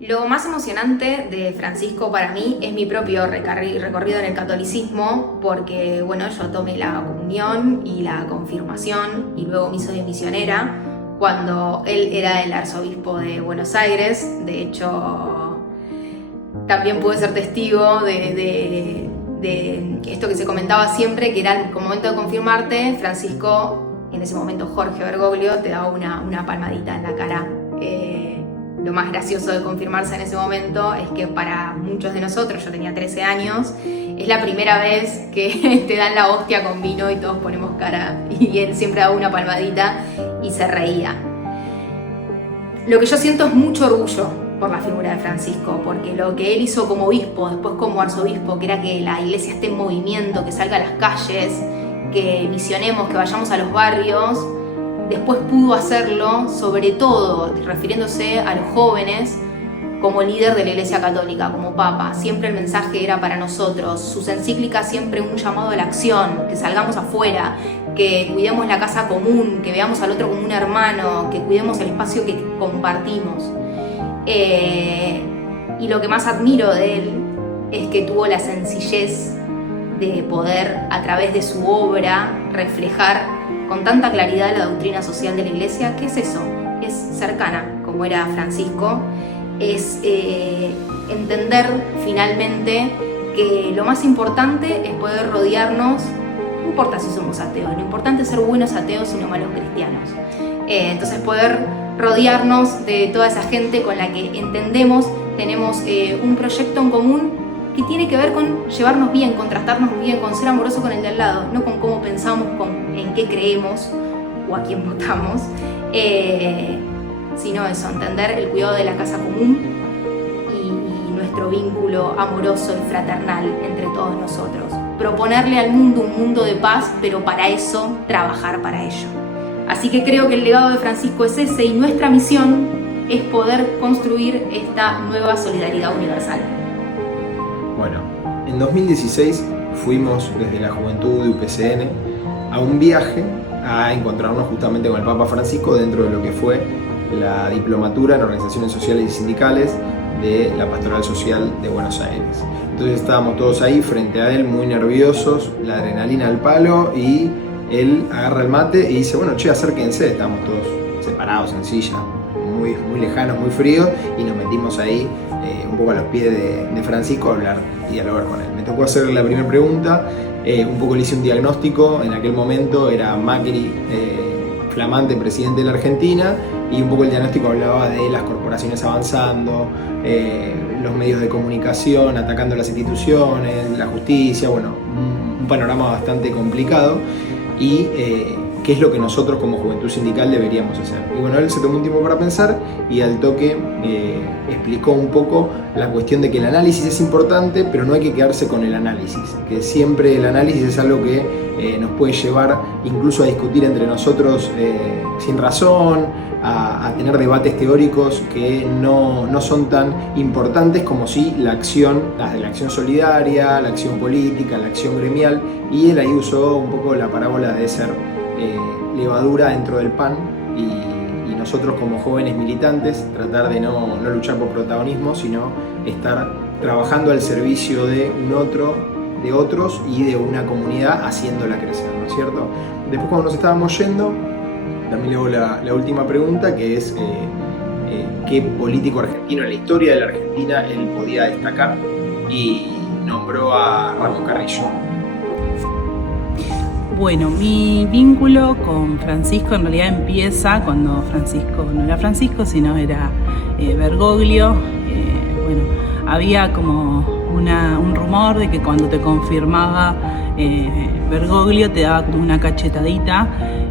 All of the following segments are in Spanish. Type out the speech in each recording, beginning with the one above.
Lo más emocionante de Francisco para mí es mi propio recorrido en el catolicismo, porque bueno, yo tomé la comunión y la confirmación y luego me hice de misionera cuando él era el arzobispo de Buenos Aires. De hecho, también pude ser testigo de esto que se comentaba siempre, que era el momento de confirmarte, Francisco, en ese momento Jorge Bergoglio, te daba una palmadita en la cara. Lo más gracioso de confirmarse en ese momento es que para muchos de nosotros, yo tenía 13 años, es la primera vez que te dan la hostia con vino y todos ponemos cara, y él siempre daba una palmadita y se reía. Lo que yo siento es mucho orgullo por la figura de Francisco, porque lo que él hizo como obispo, después como arzobispo, que era que la iglesia esté en movimiento, que salga a las calles, que misionemos, que vayamos a los barrios, después pudo hacerlo, sobre todo refiriéndose a los jóvenes, como líder de la Iglesia Católica, como Papa. Siempre el mensaje era para nosotros, sus encíclicas siempre un llamado a la acción, que salgamos afuera, que cuidemos la casa común, que veamos al otro como un hermano, que cuidemos el espacio que compartimos. Y lo que más admiro de él es que tuvo la sencillez de poder, a través de su obra, reflejar con tanta claridad la doctrina social de la Iglesia. ¿Qué es eso? Es cercana, como era Francisco, es entender finalmente que lo más importante es poder rodearnos, no importa si somos ateos, lo importante es ser buenos ateos y no malos cristianos. Entonces poder rodearnos de toda esa gente con la que entendemos, tenemos un proyecto en común que tiene que ver con llevarnos bien, con tratarnos bien, con ser amoroso con el de al lado, no con cómo pensamos, en qué creemos o a quién votamos, sino eso, entender el cuidado de la casa común y nuestro vínculo amoroso y fraternal entre todos nosotros. Proponerle al mundo un mundo de paz, pero para eso, trabajar para ello. Así que creo que el legado de Francisco es ese, y nuestra misión es poder construir esta nueva solidaridad universal. Bueno, en 2016 fuimos desde la juventud de UPCN a un viaje a encontrarnos justamente con el Papa Francisco dentro de lo que fue la diplomatura en organizaciones sociales y sindicales de la Pastoral Social de Buenos Aires. Entonces estábamos todos ahí frente a él muy nerviosos, la adrenalina al palo, y él agarra el mate y dice, bueno, che, acérquense. Estábamos todos separados en silla, muy lejanos, muy fríos, y nos metimos ahí un poco a los pies de Francisco a hablar y dialogar con él. Me tocó hacerle la primera pregunta, un poco le hice un diagnóstico. En aquel momento era Macri, flamante presidente de la Argentina, y un poco el diagnóstico hablaba de las corporaciones avanzando, los medios de comunicación atacando las instituciones, la justicia, bueno, un panorama bastante complicado. Y qué es lo que nosotros como Juventud Sindical deberíamos hacer. Y bueno, él se tomó un tiempo para pensar y al toque explicó un poco la cuestión de que el análisis es importante, pero no hay que quedarse con el análisis, que siempre el análisis es algo que nos puede llevar incluso a discutir entre nosotros sin razón, a tener debates teóricos que no son tan importantes como si la acción solidaria, la acción política, la acción gremial. Y él ahí usó un poco la parábola de ser levadura dentro del pan, y nosotros como jóvenes militantes tratar de no luchar por protagonismo, sino estar trabajando al servicio de otros y de una comunidad, haciéndola crecer, ¿no es cierto? Después, cuando nos estábamos yendo, también le hago la última pregunta, que es qué político argentino en la historia de la Argentina él podía destacar, y nombró a Ramón Carrillo. Bueno, mi vínculo con Francisco en realidad empieza cuando Francisco no era Francisco, sino era Bergoglio. Bueno, había como un rumor de que cuando te confirmaba Bergoglio te daba como una cachetadita,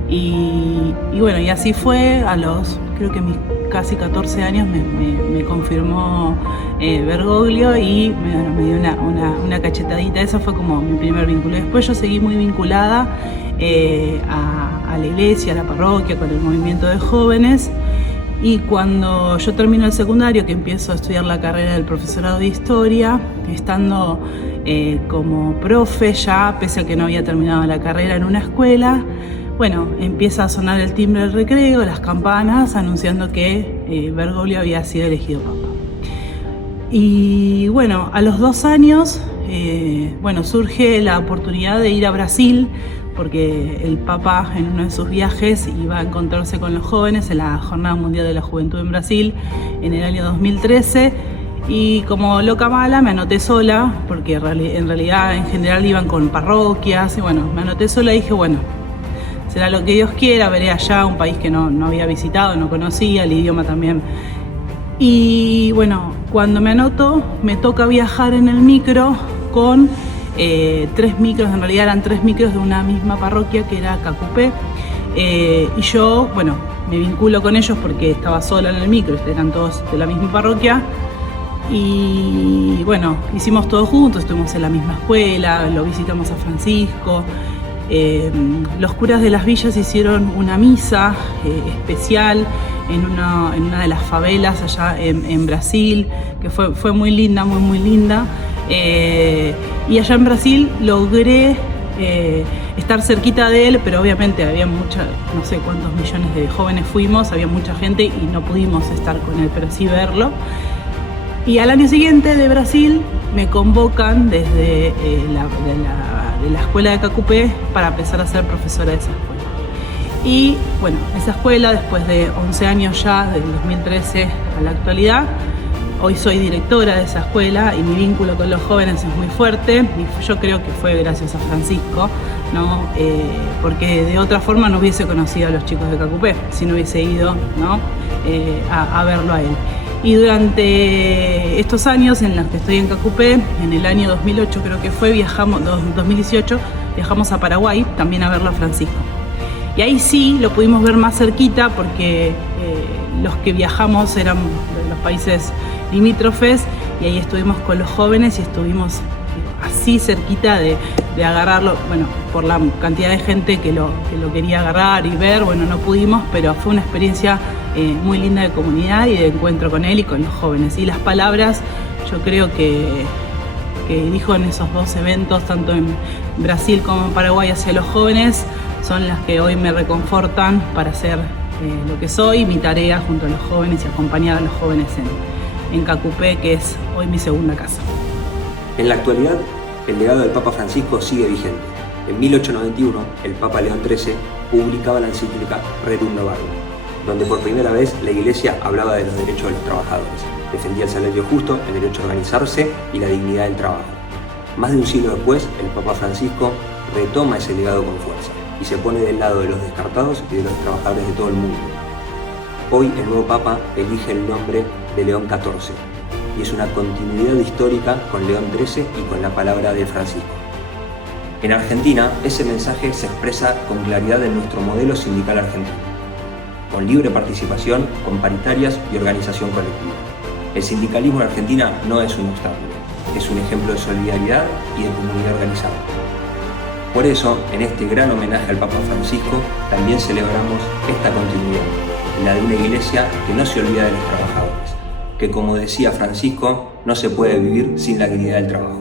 y bueno, y así fue. A los, creo que mis casi 14 años me confirmó Bergoglio y me dio una cachetadita. Eso fue como mi primer vínculo. Después yo seguí muy vinculada a la iglesia, a la parroquia, con el movimiento de jóvenes. Y cuando yo termino el secundario, que empiezo a estudiar la carrera del profesorado de historia, estando como profe ya, pese a que no había terminado la carrera en una escuela, bueno, empieza a sonar el timbre del recreo, las campanas, anunciando que Bergoglio había sido elegido papa. Y bueno, a los 2 años surge la oportunidad de ir a Brasil, porque el Papa en uno de sus viajes iba a encontrarse con los jóvenes en la Jornada Mundial de la Juventud en Brasil en el año 2013. Y como loca mala me anoté sola, porque en realidad en general iban con parroquias, y bueno, me anoté sola y dije, bueno, será lo que Dios quiera, veré allá un país que no había visitado, no conocía, el idioma también. Y bueno, cuando me anoto, me toca viajar en el micro con 3 micros, en realidad eran 3 micros de una misma parroquia que era Cacupé. Y yo, bueno, me vinculo con ellos porque estaba sola en el micro, eran todos de la misma parroquia. Y bueno, hicimos todo juntos, estuvimos en la misma escuela, lo visitamos a Francisco. Los curas de las villas hicieron una misa especial en una de las favelas allá en Brasil, que fue muy linda, muy linda. Y allá en Brasil logré estar cerquita de él, pero obviamente había no sé cuántos millones de jóvenes fuimos, había mucha gente y no pudimos estar con él, pero sí verlo. Y al año siguiente de Brasil me convocan desde de la escuela de Cacupé para empezar a ser profesora de esa escuela. Y bueno, esa escuela, después de 11 años ya, del 2013 a la actualidad, hoy soy directora de esa escuela y mi vínculo con los jóvenes es muy fuerte. Y yo creo que fue gracias a Francisco, ¿no? Porque de otra forma no hubiese conocido a los chicos de Cacupé, si no hubiese ido, ¿no? A verlo a él. Y durante estos años en los que estoy en Cacupé, en el año 2008 creo que fue, 2018, viajamos a Paraguay también a verlo a Francisco. Y ahí sí lo pudimos ver más cerquita porque los que viajamos eran de los países limítrofes y ahí estuvimos con los jóvenes y estuvimos así cerquita de agarrarlo, bueno, por la cantidad de gente que lo quería agarrar y ver, bueno, no pudimos, pero fue una experiencia muy linda de comunidad y de encuentro con él y con los jóvenes. Y las palabras, yo creo que dijo en esos 2 eventos, tanto en Brasil como en Paraguay, hacia los jóvenes, son las que hoy me reconfortan para ser lo que soy, mi tarea junto a los jóvenes y acompañar a los jóvenes en Cacupé, que es hoy mi segunda casa. En la actualidad, el legado del Papa Francisco sigue vigente. En 1891, el Papa León XIII publicaba la encíclica Rerum Novarum, donde por primera vez la Iglesia hablaba de los derechos de los trabajadores, defendía el salario justo, el derecho a organizarse y la dignidad del trabajo. Más de un siglo después, el Papa Francisco retoma ese legado con fuerza y se pone del lado de los descartados y de los trabajadores de todo el mundo. Hoy el nuevo Papa elige el nombre de León XIV y es una continuidad histórica con León XIII y con la palabra de Francisco. En Argentina, ese mensaje se expresa con claridad en nuestro modelo sindical argentino, con libre participación, con paritarias y organización colectiva. El sindicalismo en Argentina no es un obstáculo, es un ejemplo de solidaridad y de comunidad organizada. Por eso, en este gran homenaje al Papa Francisco, también celebramos esta continuidad, la de una iglesia que no se olvida de los trabajadores, que como decía Francisco, no se puede vivir sin la dignidad del trabajo.